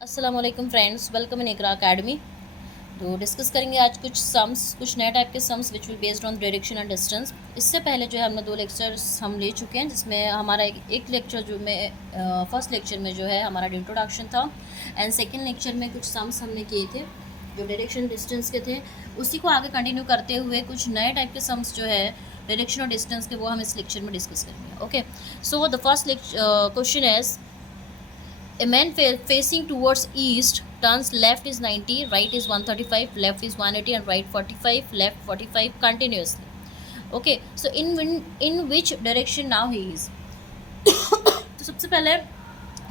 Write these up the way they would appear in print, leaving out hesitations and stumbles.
अस्सलाम वालेकुम friends, welcome in Iqra academy. तो डिस्कस करेंगे आज कुछ नए टाइप के sums which will based on direction and distance. इससे पहले जो है हमने 2 लेक्चर्स हम ले चुके हैं, जिसमें हमारा एक लेक्चर जो में फर्स्ट लेक्चर में जो है हमारा इंट्रोडक्शन था एंड सेकेंड लेक्चर में कुछ सम्स हमने किए थे जो डायरेक्शन डिस्टेंस के थे। उसी को आगे कंटिन्यू करते हुए कुछ नए टाइप के सम्स जो है डायरेक्शन और डिस्टेंस के वो हम इस लेक्चर में डिस्कस करेंगे। Okay, so the first question is a man facing towards east turns left is 90, right is 135, left is 180 and right 45, left 45 continuously. Okay, so in which direction now he is? तो सबसे पहले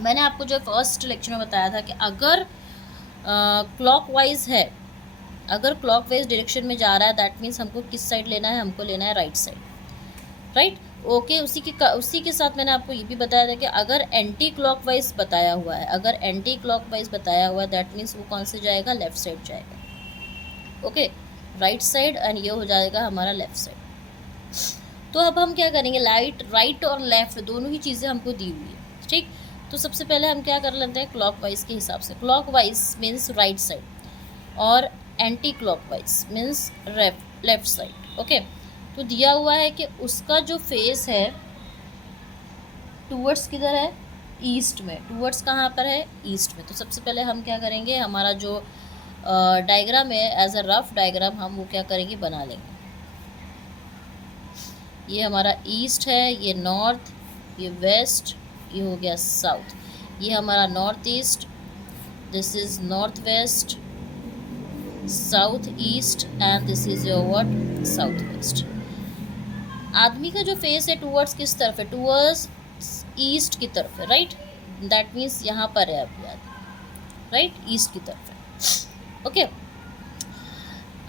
मैंने आपको जो first lecture में बताया था कि अगर क्लॉकवाइज है, अगर क्लॉकवाइज डायरेक्शन में जा रहा है दैट मीन्स हमको किस साइड लेना है, हमको लेना है राइट साइड, राइट। ओके, उसी के साथ मैंने आपको ये भी बताया था कि अगर एंटी क्लॉकवाइज बताया हुआ है, अगर एंटी क्लॉकवाइज बताया हुआ है दैट मीन्स वो कौन से जाएगा, लेफ्ट साइड जाएगा। ओके, राइट साइड एंड ये हो जाएगा हमारा लेफ्ट साइड। तो अब हम क्या करेंगे, राइट और लेफ्ट दोनों ही चीज़ें हमको दी हुई है, ठीक। तो सबसे पहले हम क्या कर लेते हैं क्लॉकवाइज के हिसाब से। क्लॉकवाइज मीन्स राइट साइड और anti clockwise means left side. Okay, तो दिया हुआ है कि उसका जो फेस है टूवर्ड्स किधर है, ईस्ट में। टूवर्ड्स कहाँ पर है, ईस्ट में। तो सबसे पहले हम क्या करेंगे, हमारा जो डायग्राम है एज अ रफ डायग्राम हम वो क्या करेंगे, बना लेंगे। ये हमारा ईस्ट है, ये नॉर्थ, ये वेस्ट, ये हो गया साउथ। ये हमारा north east, this is north west, south east and this is your what, south west. आदमी का जो फेस है टूवर्ड्स किस तरफ है, टूवर्ड्स ईस्ट की तरफ है, राइट। दैट मीन्स यहाँ पर है अभी आदमी, राइट, ईस्ट की तरफ है। ओके,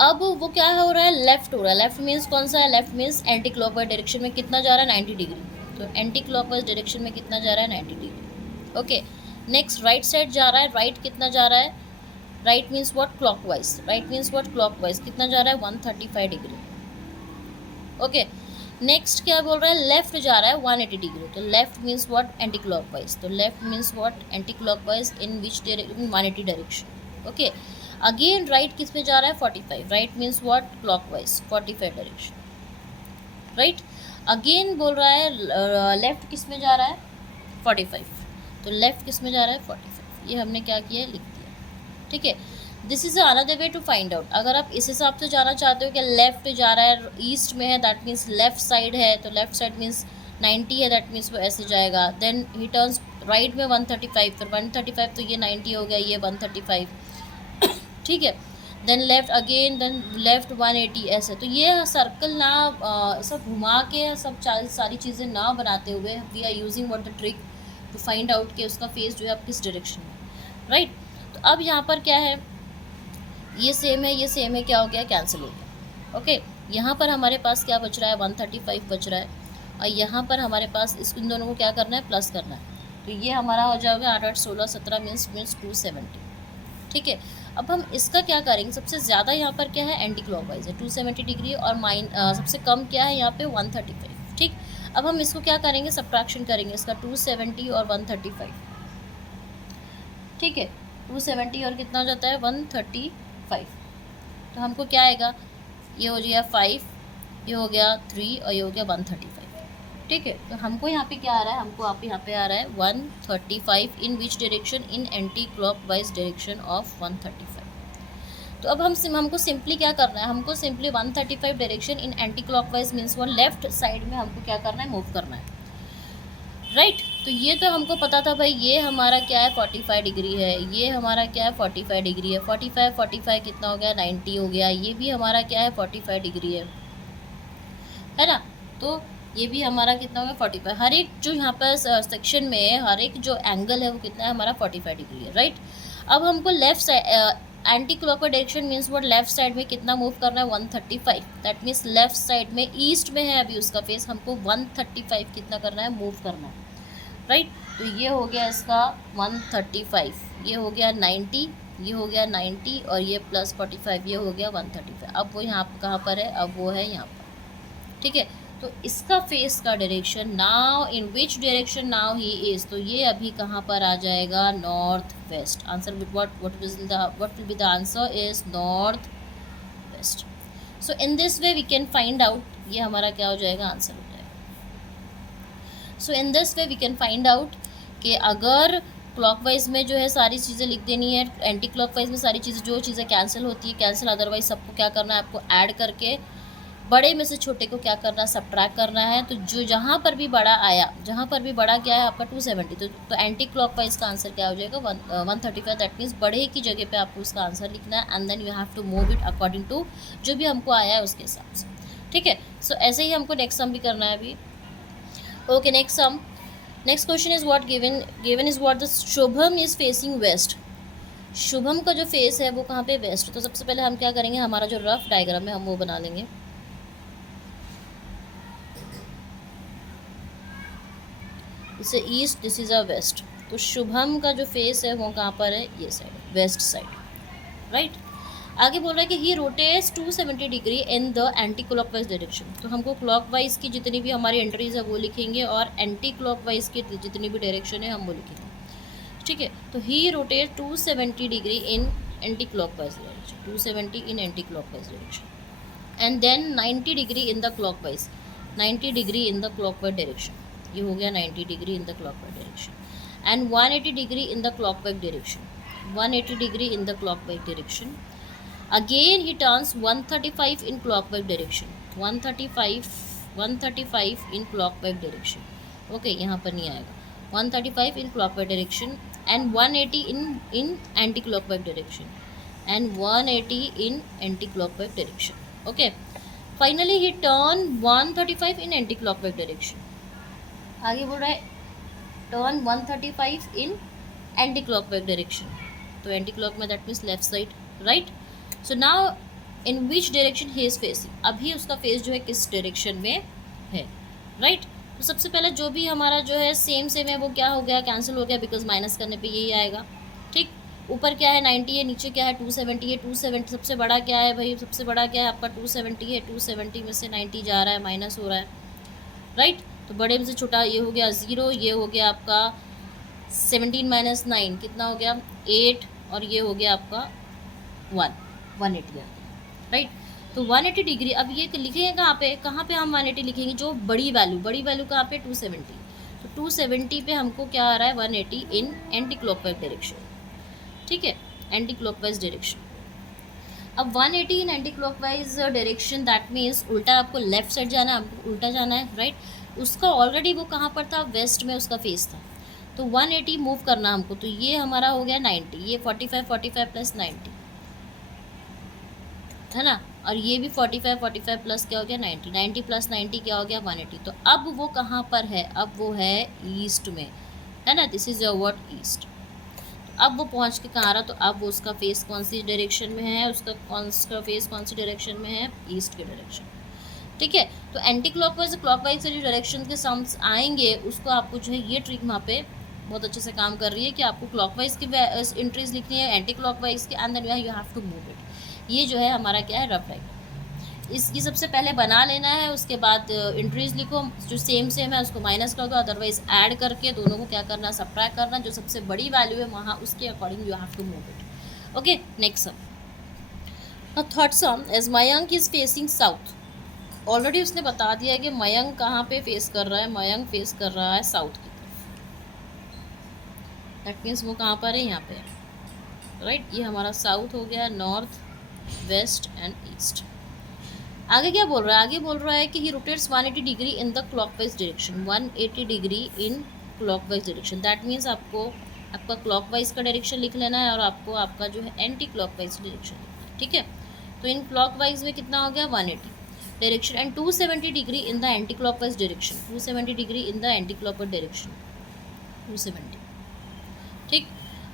अब वो क्या हो रहा है, लेफ्ट हो रहा है। लेफ्ट मीन्स कौन सा है, left means anti clockwise direction में कितना जा रहा है, 90 डिग्री। तो एंटी क्लॉकवाइज डायरेक्शन में कितना जा रहा है, 90 degree. Okay, next right side जा रहा है, राइट कितना जा रहा है, right means what, clockwise. Right means what, clockwise कितना जा रहा है, 135 डिग्री। ओके, नेक्स्ट क्या बोल रहा है, लेफ्ट जा रहा है 180 डिग्री। तो left means what, anti clockwise. तो left means what, anti clockwise in which direction, 180 direction. Okay, again right किस पे जा रहा है, 45। Right means what, clockwise 45 direction, right. Again बोल रहा है लेफ्ट किस में जा रहा है, 45। तो लेफ्ट किस में जा रहा है, 45। ये हमने क्या किया, लिख दिया, ठीक है। This is another way to find out. अगर आप इस हिसाब से जाना चाहते हो कि लेफ्ट जा रहा है, ईस्ट में है, दैट मीन्स लेफ्ट साइड है, तो लेफ्ट साइड मीन्स 90 है, दैट मीन्स वो ऐसे जाएगा। देन ही टर्न्स राइट में 135, फिर 135 तो ये 90 हो गया, ये 135, ठीक है। Then left again, then left 180, ऐसे। तो ये सर्कल ना सब घुमा के सब सारी चीज़ें ना बनाते हुए we are using what the trick to find out कि उसका फेस जो है आप किस डायरेक्शन में, राइट। तो अब यहाँ पर क्या है, ये सेम है, ये सेम है, क्या हो गया, कैंसिल हो गया। ओके, यहाँ पर हमारे पास क्या बच रहा है, 135 बच रहा है, और यहाँ पर हमारे पास इन दोनों को क्या करना है, प्लस करना है। तो ये हमारा हो जाएगा 8 8 16 17 मीन्स 270, ठीक है। अब हम इसका क्या करेंगे, सबसे ज़्यादा यहाँ पर क्या है, एंटी क्लॉकवाइज है 270 डिग्री, और सबसे कम क्या है यहाँ पे, 135, ठीक। अब हम इसको क्या करेंगे, सब्ट्रैक्शन करेंगे इसका, 270 और 135, ठीक है। 270 और कितना हो जाता है, 135। तो हमको क्या आएगा, ये हो गया 5, ये हो गया 3 और ये हो गया 135, ठीक है। तो हमको यहाँ पे क्या आ रहा है, हमको आप यहाँ पे आ रहा है 135 in which direction, in anti clockwise direction of 135। तो अब हमको सिंपली क्या करना है, हमको simply 135 direction in anti clockwise means वो लेफ्ट साइड में हमको क्या करना है, मूव करना है, राइट। तो ये तो हमको पता था भाई, ये हमारा क्या है, 45 डिग्री है, ये हमारा क्या है, 45 डिग्री है। 45 कितना हो गया, 90 हो गया। ये भी हमारा क्या है, 45 डिग्री है ना। तो ये भी हमारा कितना हो गया, 45। हर एक जो यहाँ पर सेक्शन में हर एक जो एंगल है वो कितना है, हमारा 45 डिग्री है, राइट। अब हमको left side anti clockwise direction means वो लेफ्ट साइड में कितना मूव करना है, 135। दैट मीन्स लेफ्ट साइड में, ईस्ट में है अभी उसका फेस, हमको 135 कितना करना है, मूव करना है, राइट। तो ये हो गया इसका 135, ये हो गया 90, ये हो गया 90 और ये प्लस 45, ये हो गया 135। अब वो यहाँ पर कहाँ पर है, अब वो है यहाँ पर, ठीक है। तो इसका फेस का direction now, in which direction now he is, तो ये अभी कहाँ पर आ जाएगा, north west. Answer with what will be the answer is north west. So in this way we can find out, ये हमारा क्या हो जाएगा, आंसर हो जाएगा. So in this way we can find out कि अगर क्लॉकवाइज में जो है सारी चीज़ें लिख देनी है, एंटी क्लॉकवाइज में सारी चीज़ें जो चीज़ें कैंसिल होती है कैंसिल, अदरवाइज सबको क्या करना है, आपको ऐड करके बड़े में से छोटे को क्या करना है, सब्ट्रैक्ट करना है. तो जो जहाँ पर भी बड़ा आया, जहाँ पर भी बड़ा क्या है आपका 270, तो एंटी क्लॉकवाइज का आंसर क्या हो जाएगा 135. दैट मीन्स बड़े की जगह पे आपको उसका आंसर लिखना है and then you have to move it according to जो भी हमको आया है उसके हिसाब से. ठीक है. सो ऐसे ही हमको नेक्स्ट सम भी करना है अभी. Okay, next some. Next question is what given is what the Shubham is facing west. Shubham का जो फेस है वो कहाँ पे, वेस्ट. तो सबसे पहले हम क्या करेंगे, हमारा जो रफ डायग्राम है हम वो बना लेंगे. इसे east, this is a west. तो शुभम का जो फेस है वो कहाँ पर है, ये साइड, वेस्ट साइड, राइट. आगे बोल रहा है कि he rotates 270 degree in the anti clockwise direction. तो हमको क्लॉकवाइज की जितनी भी हमारी एंट्रीज है वो लिखेंगे और एंटी क्लॉकवाइज की जितनी भी डायरेक्शन है हम वो लिखेंगे. ठीक है. तो he rotate 270 degree in anti clockwise direction, 270 in anti clockwise direction and then 90 degree in the clockwise, 90 degree in the clockwise direction. ये हो गया 90 degree in the clockwise direction and 180 degree in the clockwise direction, 180 degree in the clockwise direction. Again he turns 135 in clockwise direction, 135 in clockwise direction. Okay, यहाँ पर नहीं आएगा. 135 in clockwise direction and 180 in anti-clockwise direction and 180 in anti-clockwise direction. Okay. Finally he turn 135 in anti-clockwise direction. आगे बोल रहा है turn 135 in anti-clockwise direction. तो anti-clock में that means left side, right? So now in which direction he is facing. अभी उसका face जो है किस डायरेक्शन में है, राइट. तो सबसे पहले जो भी हमारा जो है सेम है वो क्या हो गया, कैंसिल हो गया, बिकॉज माइनस करने पे यही आएगा. ठीक. ऊपर क्या है 90 है, नीचे क्या है 270 है. 270 सबसे बड़ा क्या है भाई, सबसे बड़ा क्या है आपका 270 है. 270 में से 90 जा रहा है, माइनस हो रहा है, राइट. तो बड़े में से छोटा ये हो गया 0, ये हो गया आपका 17 माइनस 9 कितना हो गया 8 और ये हो गया आपका 180 राइट. तो 180 डिग्री. अब ये लिखेंगे कहाँ पे हम 180 लिखेंगे, जो बड़ी वैल्यू कहाँ पे 270. तो 270 पे हमको क्या आ रहा है 180 इन एंटी क्लॉकवाइज डायरेक्शन. ठीक है, एंटी क्लॉकवाइज डायरेक्शन. अब 180 in anti clockwise direction that means उल्टा आपको लेफ्ट साइड जाना है, आपको उल्टा जाना है, राइट. उसका ऑलरेडी वो कहाँ पर था, वेस्ट में उसका फेस था. तो 180 मूव करना हमको. तो ये हमारा हो गया 90, ये 45 प्लस 90 है ना, और ये भी 45 प्लस क्या हो गया 90 प्लस 90 क्या हो गया 180. तो अब वो कहाँ पर है, अब वो है ईस्ट में, है ना. This is your what east. अब वो पहुँच के कहाँ रहा, तो अब वो उसका फेस कौन सी डायरेक्शन में है, उसका फेस कौन सी डायरेक्शन में है, ईस्ट के डायरेक्शन. ठीक है. तो एंटी क्लॉकवाइज से जो डायरेक्शन के सम्स आएंगे उसको आपको जो है ये ट्रिक वहाँ पे बहुत अच्छे से काम कर रही है कि आपको क्लॉकवाइज की एंट्रीज लिखनी है, एंटी क्लॉकवाइज के अंदर you have to move it. ये जो है हमारा क्या है रफ डायग्राम. इसकी सबसे पहले बना लेना है, उसके बाद एंट्रीज लिखो, जो सेम है उसको माइनस कर दो, अदरवाइज ऐड करके दोनों को क्या करना, सब्ट्रैक्ट करना. जो सबसे बड़ी वैल्यू है वहाँ उसके according you have to move it. Okay, next sum. Third sum as Mayank is facing south. Already उसने बता दिया है कि मयंक कहाँ पे फेस कर रहा है, मयंक फेस कर रहा है साउथ की तरफ. दैट मीन्स वो कहाँ पर है, यहाँ पे, राइट. ये हमारा साउथ हो गया, नॉर्थ, वेस्ट एंड ईस्ट. आगे क्या बोल रहा है, आगे बोल रहा है कि he rotates 180 degree in the clockwise direction, 180 degree in clockwise direction. That means आपका क्लॉकवाइज का डायरेक्शन लिख लेना है और आपको आपका जो है एंटी क्लॉकवाइज डायरेक्शन लिखना है. ठीक है. तो इन क्लॉकवाइज में कितना हो गया 180 direction and 270 degree in the anti clockwise direction, 270 degree in the anti clockwise direction, 270. ठीक.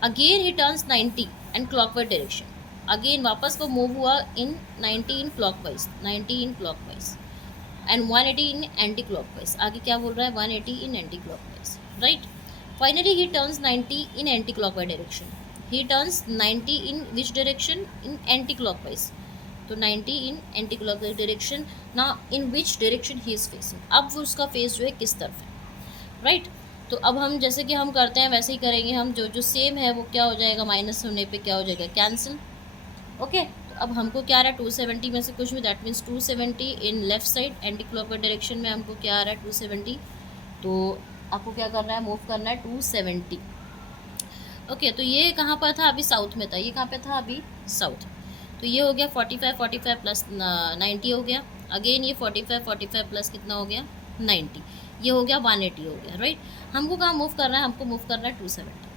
Again he turns 90 and clockwise direction. Again वापस वो मूव हुआ in 90 in clockwise, 90 in clockwise and 180 in anti clockwise. आगे क्या बोल रहा है 180 in anti clockwise, right. Finally he turns 90 in anti clockwise direction. He turns 90 in which direction, in anti clockwise. तो 90 in anti clockwise direction. ना in which direction he is facing. अब वो उसका फेस जो है किस तरफ है, राइट. तो अब हम जैसे कि हम करते हैं वैसे ही करेंगे हम, जो जो सेम है वो क्या हो जाएगा, माइनस होने पे क्या हो जाएगा, कैंसिल। ओके, तो अब हमको क्या आ रहा है 270 में से कुछ भी, that means 270 in left side anti clockwise direction में हमको क्या आ रहा है 270। तो आपको क्या करना है, मूव करना है 270। ओके, तो ये कहाँ पर था, अभी साउथ में था, ये कहाँ पे था, अभी साउथ। तो ये हो गया 45 प्लस 90 हो गया। अगेन ये 45 प्लस कितना हो गया 90, ये हो गया 180 हो गया, राइट। हमको कहाँ मूव करना है, हमको मूव करना है 270।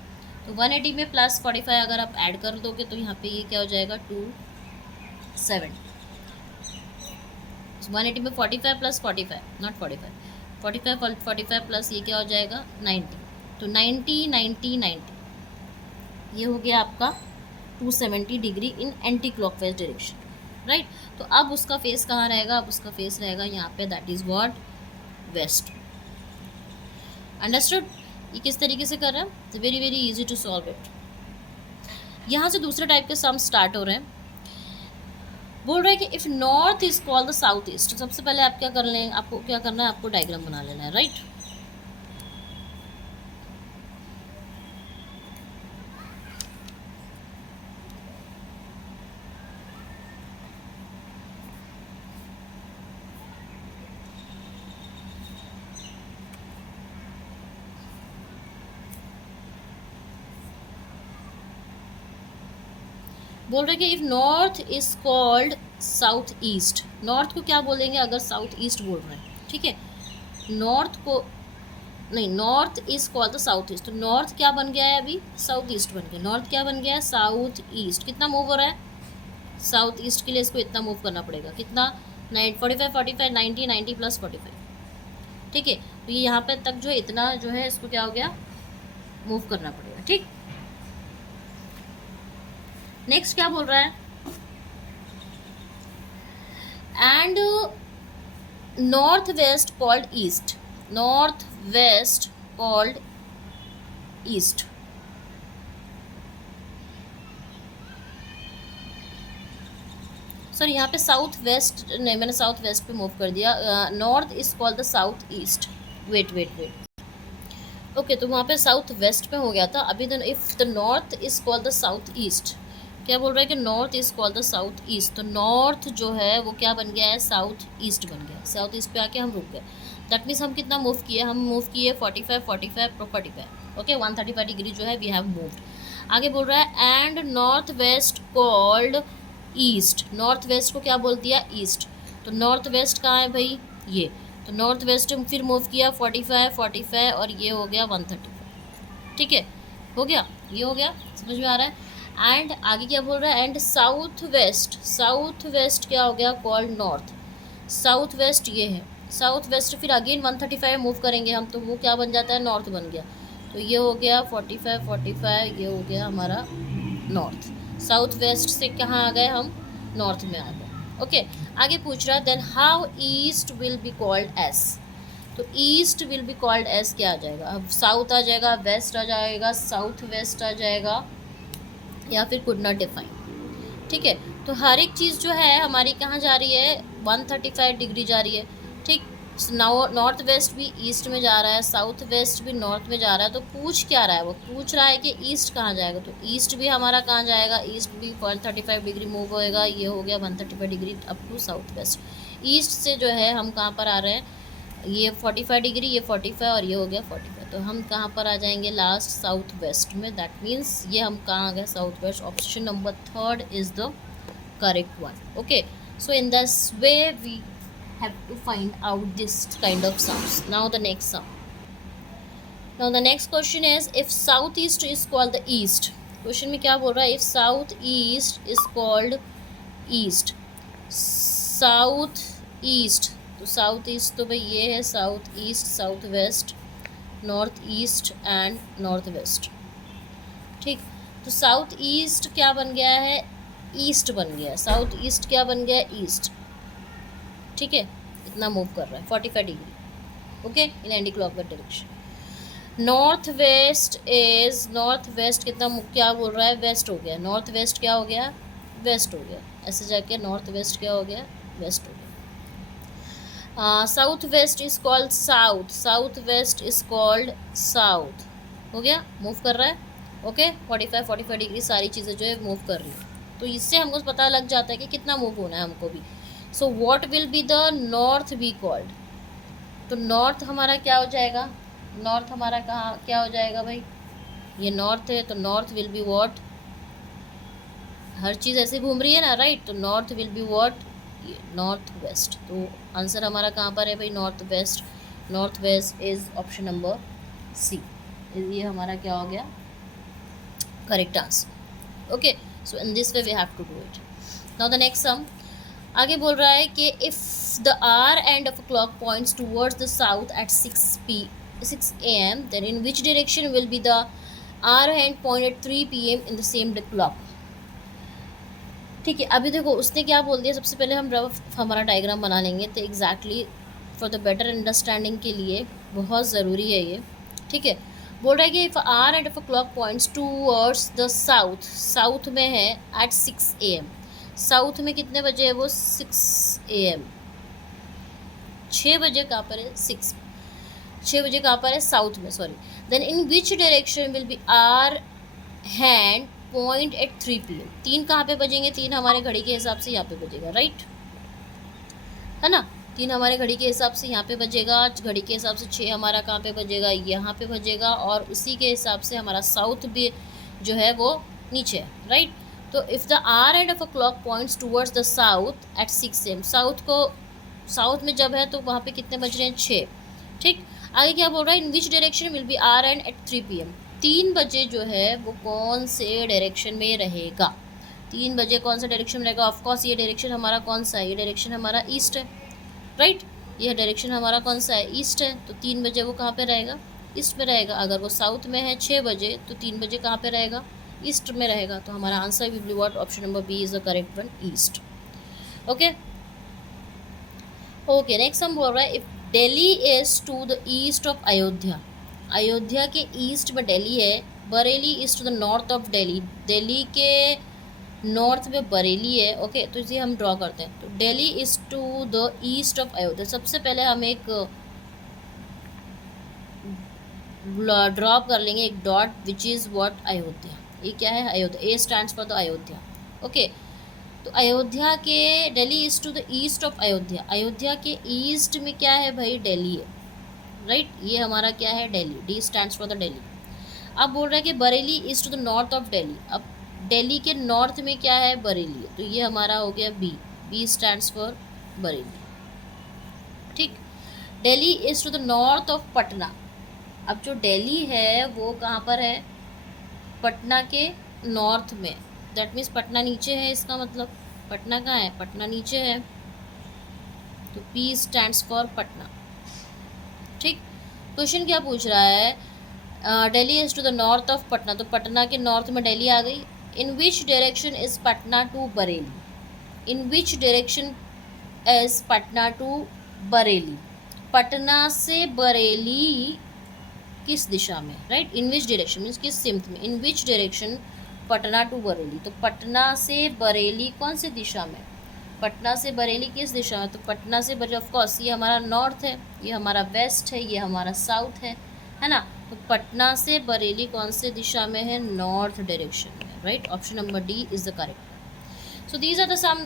तो 180 में प्लस 45 अगर आप ऐड कर दोगे तो यहाँ पे ये क्या हो जाएगा 270। 180 में 45 प्लस 45 नॉट 45 45 प्लस ये क्या हो जाएगा 90। तो 90 ये हो गया आपका 270 degree in anti clockwise direction, right. तो अब उसका फेस कहाँ रहेगा, अब उसका फेस रहेगा यहाँ पे, that is what, west. Understood. ये किस तरीके से कर रहा है, very very easy to solve it. यहाँ से दूसरे टाइप के सम स्टार्ट हो रहे हैं। बोल रहा है कि if north is called the south east. सबसे पहले आप क्या कर लें, आपको क्या करना है, आपको डायग्राम बना लेना है, राइट। बोल रहे कि if north is called south east, north को क्या बोलेंगे अगर साउथ ईस्ट बोल रहे हैं, ठीक है। नॉर्थ को नहीं, north is called the south east, तो नॉर्थ क्या बन गया है अभी, साउथ ईस्ट बन गया। नॉर्थ क्या बन गया है, साउथ ईस्ट। कितना मूव हो रहा है, साउथ ईस्ट के लिए इसको इतना मूव करना पड़ेगा, कितना 45 90 प्लस 45, ठीक है। तो ये यहाँ पे तक जो है इतना जो है इसको क्या हो गया, मूव करना पड़ेगा, ठीक। नेक्स्ट क्या बोल रहा है, and north west called east, north west called east. Sir यहाँ पे साउथ वेस्ट नहीं, मैंने साउथ वेस्ट पे मूव कर दिया। North is called the south east, wait okay, तो वहाँ पे साउथ वेस्ट पे हो गया था। अभी तो if the north is called the south east, क्या बोल रहा है कि north is called the south east, तो नॉर्थ जो है वो क्या बन गया है, साउथ ईस्ट बन गया। साउथ ईस्ट पे आके हम रुक गए, दैट मीन्स हम कितना मूव किए, हम मूव किए 45 ओके, 135 डिग्री जो है वी हैव मूव्ड। आगे बोल रहा है and north west called east, north west को क्या बोल दिया, ईस्ट। तो नॉर्थ वेस्ट कहाँ है भाई, ये। तो नॉर्थ वेस्ट फिर मूव किया 45 और ये हो गया 135, ठीक है, हो गया, ये हो गया, समझ में आ रहा है। एंड आगे क्या बोल रहा है, एंड साउथ वेस्ट क्या हो गया, कॉल्ड नॉर्थ। साउथ वेस्ट ये है, साउथ वेस्ट फिर अगेन 135 मूव करेंगे हम, तो वो क्या बन जाता है, नॉर्थ बन गया। तो ये हो गया 45 ये हो गया हमारा नॉर्थ। साउथ वेस्ट से कहाँ आ गए हम, नॉर्थ में आ गए, ओके। आगे पूछ रहा है then how east will be called as, तो east will be called as क्या आ जाएगा, अब साउथ आ जाएगा, वेस्ट आ जाएगा, साउथ वेस्ट आ जाएगा, या फिर कुड नॉट डिफाइन, ठीक है। तो हर एक चीज़ जो है हमारी कहाँ जा रही है, 135 डिग्री जा रही है, ठीक। नॉर्थ वेस्ट भी ईस्ट में जा रहा है, साउथ वेस्ट भी नॉर्थ में जा रहा है। तो पूछ क्या रहा है, वो पूछ रहा है कि ईस्ट कहाँ जाएगा, तो ईस्ट भी हमारा कहाँ जाएगा, ईस्ट भी 135 डिग्री मूव होएगा, ये हो गया 135 degree up to south west. East से जो है हम कहाँ पर आ रहे हैं, ये 45 डिग्री, ये 45 और ये हो गया 45, तो हम कहाँ पर आ जाएंगे लास्ट, साउथ वेस्ट में। दैट मीन्स ये हम कहाँ आ गए, south west. Option number 3 is the correct one, okay। So in this way we have to find out this kind of sums. Now the next sum, now the next question is if southeast is called the east, question में क्या बोल रहा है, if south east is called east, south east, तो south east तो भाई ये है, south east, south west, north east and north west, ठीक। तो साउथ ईस्ट क्या बन गया है, ईस्ट बन गया, साउथ ईस्ट क्या बन गया, ईस्ट, ठीक है। इतना मूव कर रहा है 45 degree, okay, in anti clockwise direction. North west is, north west कितना क्या बोल रहा है, वेस्ट हो गया, नॉर्थ वेस्ट क्या हो गया, वेस्ट हो गया, ऐसे जाके नॉर्थ वेस्ट क्या हो गया, वेस्ट हो गया। South west is called south, south west is called south. हो गया, मूव कर रहा है। ओके, 45 डिग्री सारी चीज़ें जो है मूव कर रही है, तो इससे हमको पता लग जाता है कि कितना मूव होना है हमको भी। So what will be the north be called, तो नॉर्थ हमारा क्या हो जाएगा, नॉर्थ हमारा कहाँ क्या हो जाएगा भाई, ये नॉर्थ है तो नॉर्थ विल बी व्हाट, हर चीज़ ऐसे घूम रही है ना, राइट, तो north will be what, north west. तो आंसर हमारा कहाँ पर है भाई, north west. North west is option number C, ये हमारा क्या हो गया correct answer. Okay, so in this way we have to do it. Now the next sum, आगे बोल रहा है कि if the hour end of a clock points towards the south at 6 AM, then in which direction will be the hour hand point at 3 PM in the same clock. ठीक है, अभी देखो उसने क्या बोल दिया, सबसे पहले हम रफ हमारा डायग्राम बना लेंगे, तो exactly for the better understanding के लिए बहुत ज़रूरी है ये। ठीक है, बोल रहा है कि if hour end of a clock points towards the south, south में है एट 6 AM, साउथ में कितने बजे है वो 6 AM, 6 बजे कहाँ पर है 6 बजे कहाँ पर है साउथ में, sorry. Then in which direction will be hour hand point at 3 PM, 3 कहाँ पे बजेंगे, 3 हमारे घड़ी के हिसाब से यहाँ पे बजेगा, राइट है ना, 3 हमारे घड़ी के हिसाब से यहाँ पे बजेगा, घड़ी के हिसाब से 6 हमारा कहाँ पे बजेगा, यहाँ पे बजेगा, और उसी के हिसाब से हमारा साउथ भी जो है वो नीचे है, राइट। तो if the hour end of a clock points towards the south at 6 AM, south को साउथ में जब है तो वहाँ पे कितने बज रहे हैं 6, ठीक। आगे क्या बोल रहा है, in which direction will be R and at 3 PM, 3 बजे जो है वो कौन से डायरेक्शन में रहेगा, 3 बजे कौन सा डायरेक्शन में रहेगा, ऑफकोर्स ये डायरेक्शन हमारा कौन सा है, ये डायरेक्शन हमारा ईस्ट है, राइट, यह डायरेक्शन हमारा कौन सा है ईस्ट है, तो 3 बजे वो कहाँ पे रहेगा, ईस्ट में रहेगा। अगर वो साउथ में है 6 बजे तो 3 बजे कहाँ पे रहेगा, ईस्ट में रहेगा, तो हमारा answer will be what, option number B is the correct one, east. Okay okay, next हम बोल रहा है if Delhi is to the east of Ayodhya, Ayodhya के ईस्ट में दिल्ली है, Bareilly is to the north of Delhi, Delhi के नॉर्थ में बरेली है। ओके, तो इसे हम ड्रॉ करते हैं, तो Delhi is to the east of Ayodhya. सबसे पहले हम एक ड्रॉ कर लेंगे एक dot which is what, Ayodhya, ये क्या है Ayodhya, A stands for the Ayodhya. Okay, तो अयोध्या के Delhi is to the east of Ayodhya, Ayodhya के ईस्ट में क्या है भाई, दिल्ली है, राइट, ये हमारा क्या है Delhi, D stands for the Delhi. अब बोल रहा है कि Bareilly is to the north of Delhi, अब दिल्ली के नॉर्थ में क्या है बरेली है, तो ये हमारा हो गया B, B stands for Bareilly, ठीक। Delhi is to the north of Patna, अब जो दिल्ली है वो कहाँ पर है, पटना के नॉर्थ में, दैट मीन्स पटना नीचे है, इसका मतलब पटना कहाँ है, पटना नीचे है, तो पी स्टैंड्स फॉर पटना, ठीक। क्वेश्चन क्या पूछ रहा है, Delhi is to the north of Patna, तो पटना के नॉर्थ में दिल्ली आ गई। In which direction is Patna to Bareilly, in which direction is Patna to Bareilly, Patna से बरेली किस दिशा में, right, in which direction means किस सिमत में, in which direction Patna to Bareilly, तो पटना से बरेली कौन सी दिशा में, पटना से बरेली किस दिशा में, तो पटना से बरेली ऑफकोर्स ये हमारा नॉर्थ है, ये हमारा वेस्ट है, ये हमारा साउथ है ना, तो पटना से बरेली कौन से दिशा में है, नॉर्थ डायरेक्शन में, right, option number D is the correct. So these are the some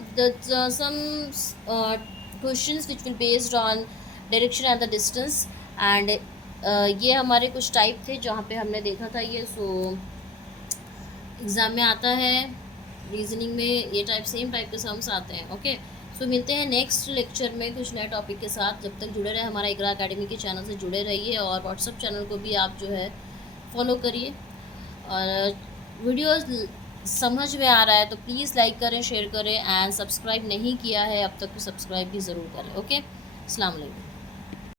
questions which will based on direction and the distance, and ये हमारे कुछ टाइप थे जहाँ पे हमने देखा था ये। सो एग्ज़ाम में आता है, रीजनिंग में ये टाइप सेम टाइप के सम्स आते हैं। ओके, सो मिलते हैं नेक्स्ट लेक्चर में कुछ नए टॉपिक के साथ। जब तक जुड़े रहे हमारा इकरा अकेडमी के चैनल से जुड़े रहिए, और व्हाट्सअप चैनल को भी आप जो है फॉलो करिए, और वीडियोस समझ में आ रहा है तो प्लीज़ लाइक करें, शेयर करें, एंड सब्सक्राइब नहीं किया है अब तक तो सब्सक्राइब भी ज़रूर करें। ओके, अस्सलाम वालेकुम।